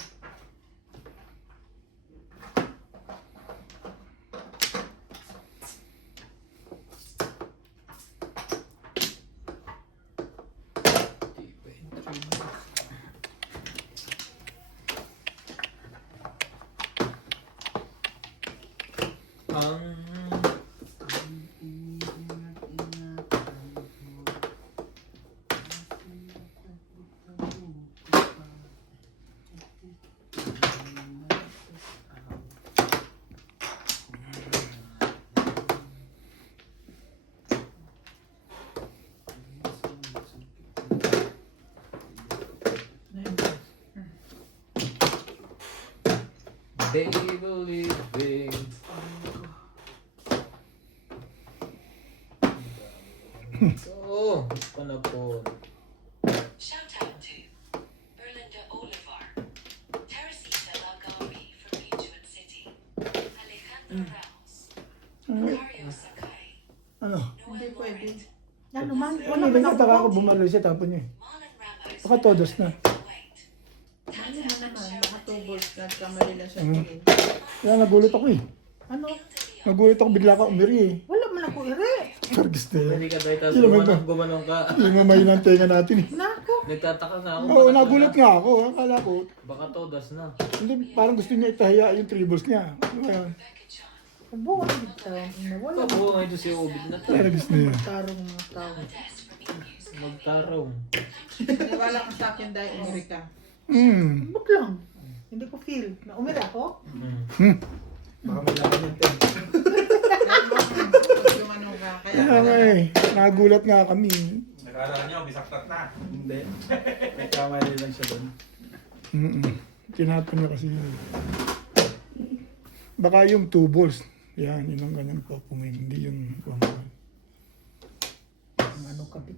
They believe. Oo, panapon. Shout out to Berlinda Olivar, Teresita Lagawi from Pichuan City, Alejandro Ramos, Macario Sakai, Ano? Hindi Noel pwede. Loret, Ano man, Ano, wala pa nagkataka ako na bumalo siya, tapon niya eh. Marlon Ramos, Baka todos na. Kuwait, Ano Tata na naman, and baka Cheryl 2 balls, nagkamali lang siya tingin. Kaya nagulat ako eh. Ano? Nagulat ako, bigla ka umiri eh. Wala man ako ire. Kargis na yan. Hindi ka tayo, tapos Sino ba ito? gumanong ka. Lumamay ng tenga natin eh. Nako. Nagtataka na ako. Oo, baka nagulat todas. nga ako. Akala ko, Baka todas na. hindi, parang gusto niya itahiya yung tribbles niya. Ano ba yan? Buwan dito. Wala. Pabuha nga ito si Obit na to. Kargis na yan. Tarong mga tao. Magtarong. Nawala ka sa akin dahil Amerika. Buk lang. Hindi ko feel. Na umira ako? Baka may laman yung tent. Yung ano ka, kaya Kaya nga eh, nagulat nga kami. Nag-aalala niyo, bisaktat na. Hindi. May kamali lang siya doon. Tinapon niya kasi yun. Baka yung 2 balls. Yan, yun ang ganyan popungin. Hindi yung 1 ball. Ano kapit?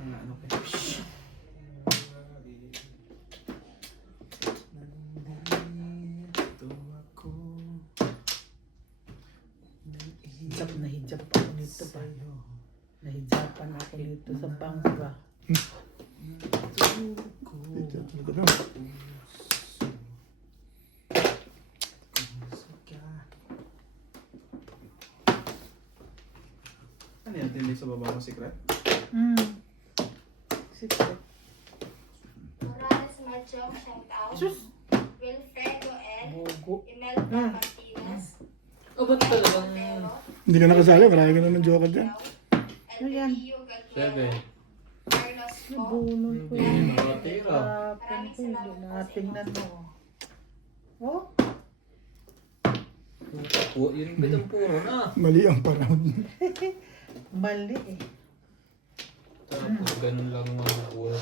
Ano ka? Hijab na hijab ako nito ba? Nahijapan ako nito sa bangka. Ito talaga daw. Ano yan? Tindi sa baba mo secret? Secret. Morales Machong, shout out. Sus! Wilfredo N. Bogo. Imelda Martinez. O ba't talagang Hindi ka nakasali, marami ka naman joker dyan. Ayan. Elvio Galvero. 7? Plus po. Bunod ko Hindi yan. nakatira. Tapon ko, hindi na tingnan mo. Oh, Yun ba itong puro na? Mali ang parang. mali eh. Tapos ganun lang makukuha.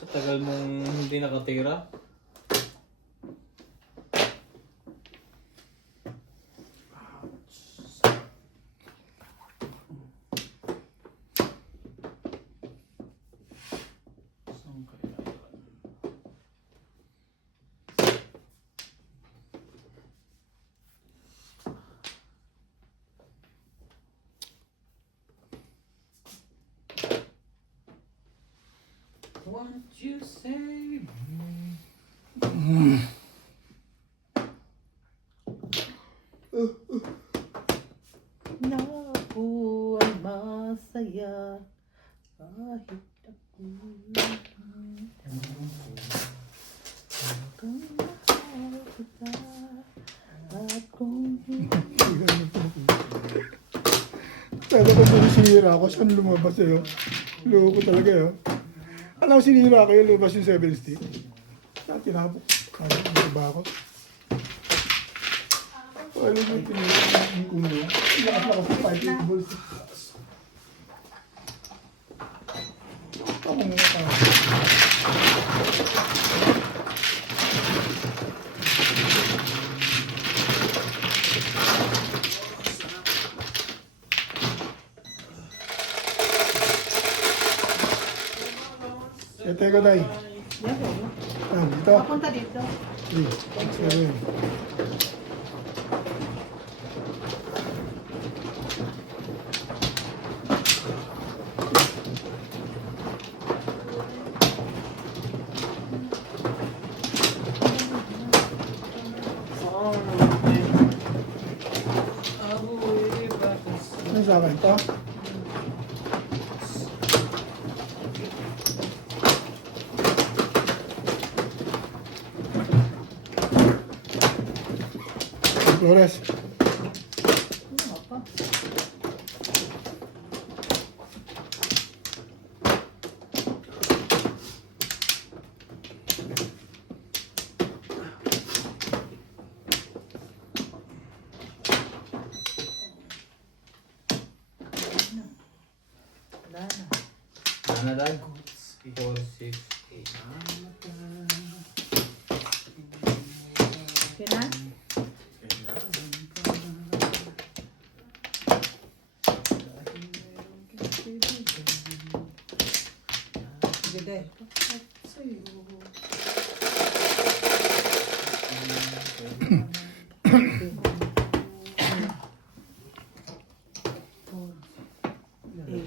Sa tagal mong hindi nakatira. Won't you save me? Na ako ay masaya kahit ako kung mahal kita at kung Sana ko sinisira ako. Saan lumabas eh? Loko talaga eh. Alam ko sinira kayo, lumabas yung 7 stick. Saan tinapok? Ano ba ako? Alam mo, tinapok yung kumo. Lakas-lakas ng 5 balls. Ako nga ka. Teka, Day. yan o. Dito. Papunta dito. 3, 6, 7. Ano sa akin to? Flores. Ano pa? Wala na. Ano na? 4, 6, 8. Okay na? Sige, Day.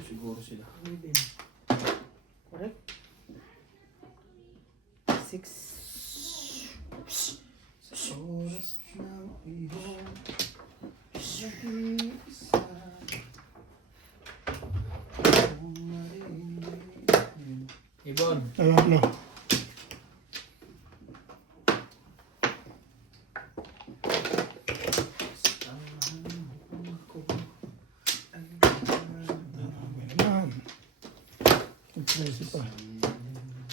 Siguro sila. Correct? 6. Sa oras ng iyong nag-iisa, kung marinig Ibon. Ayun, no. Naman. Impressive pa.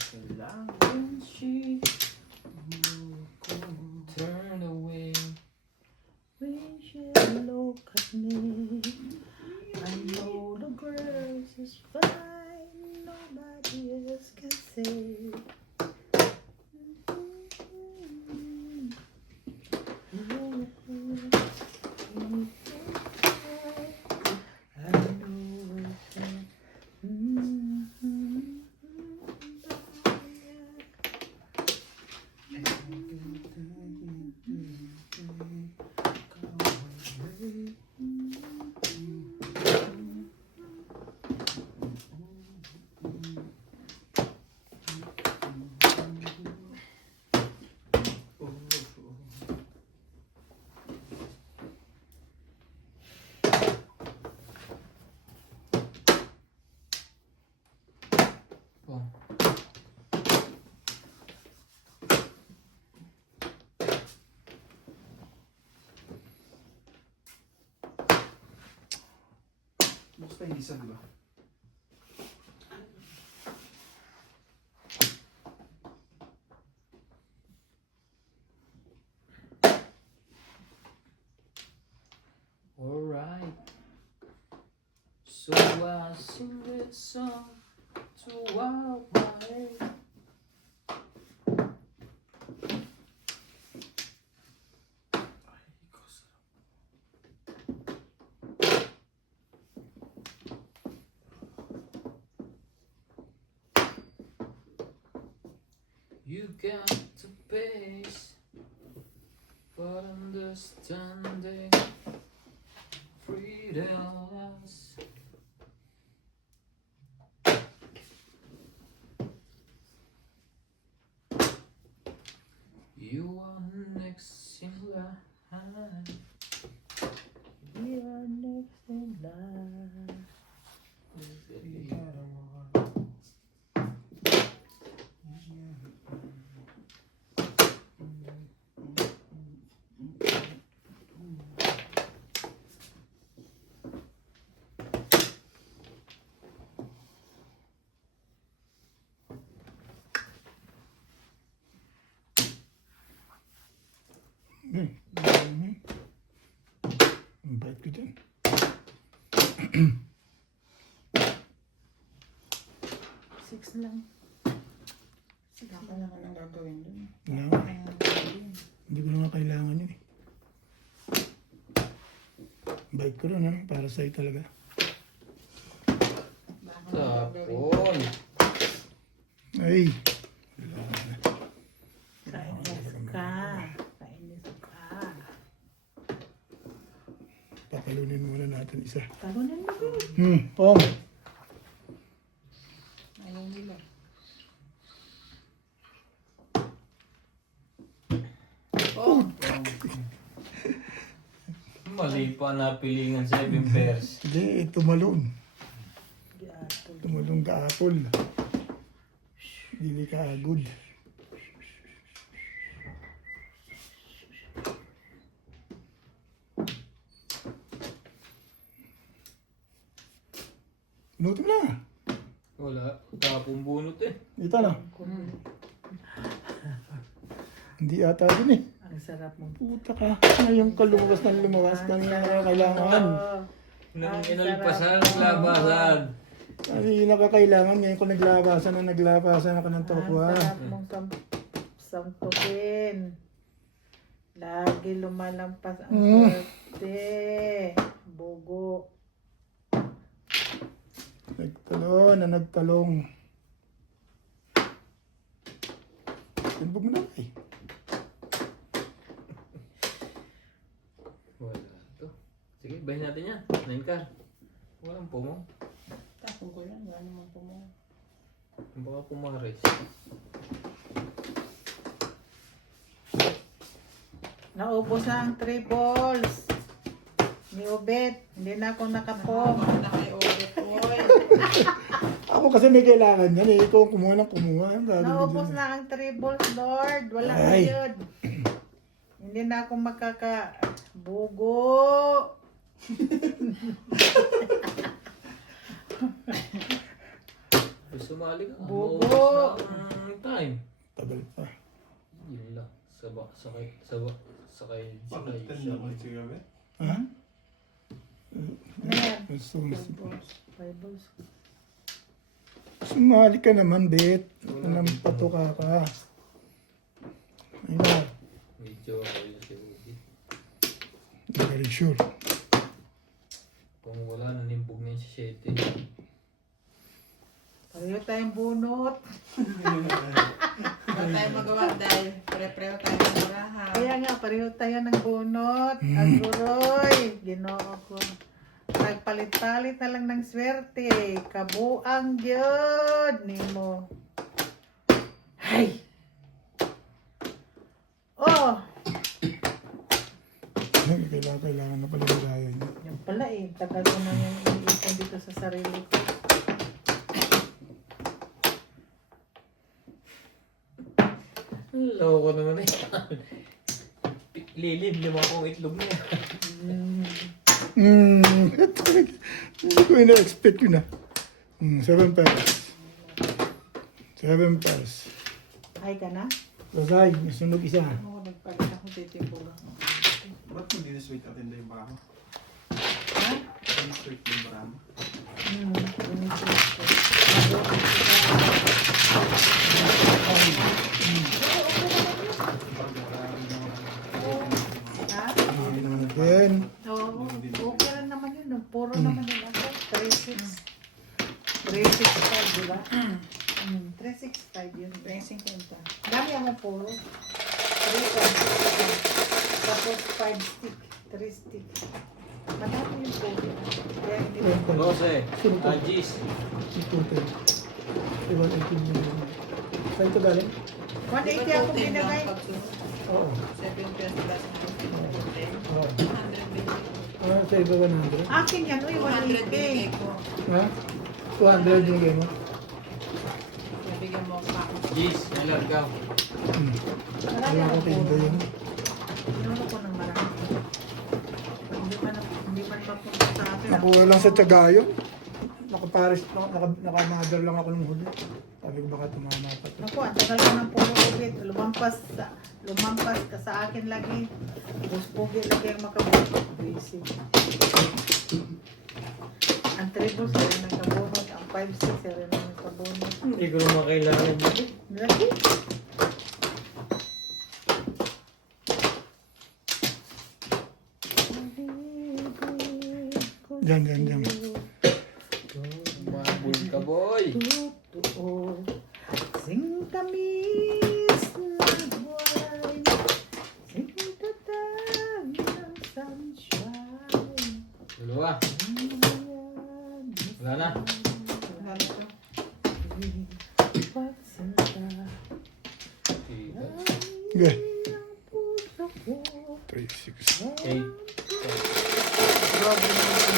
kailangan siya Turn away. When you look at me, I know the grass is fine. Nobody else can say. I know it's Oh. Basta yung isa, di ba? So I sing this song to wild my head. You got to pace for understanding freedoms. You are next in line. We are next in line. Ang bait ko dyan. Six lang. Ako naman ang gagawin dun. Wala nga. Hindi ko na nga kailangan yun eh. Bait ko rin, ha? Para sa'yo talaga. Baka ang gagawin. Tapon. Ay! Kainis ka. Kainis ka. Patalunin muna natin isa. Talunan mo ko. Pong! Ayaw nila. Oh! Mali pa na pilingan 7 pairs. Hindi, tumalon. Tumalong ka apple. Dili ka agod. Luto na. Wala. Tapong bunot eh. Dito na. Hindi ata din eh. Ang sarap mo. Puta ka. Ngayon ka lumabas ng lumawas. Kanina ka kailangan. Nang inalipasan ng labasan. Kanina ka kailangan. Ngayon ko naglabasan na naglabasan ako ng Ang tokwa. sarap mong sampukin. Lagi lumalampas ang swerte. Bugo. Nagtalon na nagtalong. Timbog mo na eh. Wala to. Sige, bahin natin yan. 9 car. Walang pumo. Tapon ko yan. Wala naman po mo. Baka pumares. Naubos na ang 3 balls. Ni Ubet. Hindi na ako nakapong. Baka na kay Odet, boy. Ako kasi may kailangan yan eh. Ikaw ang kumuha ng kumuha. Ang gagawin Naubos dyan. na ang 3 balls, Lord. Wala na Ay. yun. Hindi na ako makakabugo. Sumali ka. Bugo. Maubos na ang time. Tagal pa. Yun lang. Sakay. Bakit tanda mo si Gabi? Ha? Ano yan? Sumali 5 balls. ka naman, Bet. Anong patuka ka? Ayun na. Medyo kayo si Rudy. Hindi ka rin sure. Kung wala, nanimbog na yun si Shete. Pareho tayong bunot. Wala tayong magawa dahil pare-pareho tayo ng baraha. Kaya nga, pareho tayo ng bunot. Aguroy. Ginoo ko. Nagpalit-palit na lang ng swerte. Kabuang yun. Nimo. Hay! Oh! Ay, kailangan na pala yung raya niya. Yan pala eh. Tagal ko na yung iniipon dito sa sarili ko. Loko naman eh. Lilim naman akong itlog niya. Hindi ko ina-expect yun ah. 7 pesos. 7 pesos. Ay ka na? Rosay, sunog isa. Ako nagpalit ako titimbura. Ba't hindi na sweet atin na yung baka mo? Ha? Hindi sweet yung baka mo. Ha? Again. Oo, okay lang naman yun. Puro naman yun ako. 3.6. 3.65, di ba? 3.65 yun. 350. Dami ako puro. 3.65. Tapos 5 stick. 3 stick. Madami yung puro. Kaya hindi ko. 12. Jis. Total. 118 million. Saan ito galing? 180 ako binagay. Oo. 7 pesos plus 110. Oo. 100 billion. Sa iba 100? Akin yan, uy, 200 binigay 180. ko. Ha? 200 yung game mo? Nabigyan mo pa ako. Jis, ilan ka? Marami Wala ako ko kayo puro. yun. Inuno ko ng marami. Hindi man mapunta sa akin. Nakuha lang sa tiyaga yun. Nakaparis, nakamother lang ako ng huli. Sabi ko baka tumama pa to. Naku, ang tagal ko ng puro ulit. Lumampas ka sa akin lagi. Buspugi lagi ang makabunot. Busy. Ang tribus rin ang kabunot. Ang 5-6 rin ang kabunot. Hindi ko naman kailangan yun. Lagi. Diyan. Mabul ka, boy. Totoo. Sing tamis ng buwan. Sing tatag ng sunshine. Dalawa. Wala na. Pagsinta. Okay. Ang puso ko. 3, 6. 8. Grabe naman.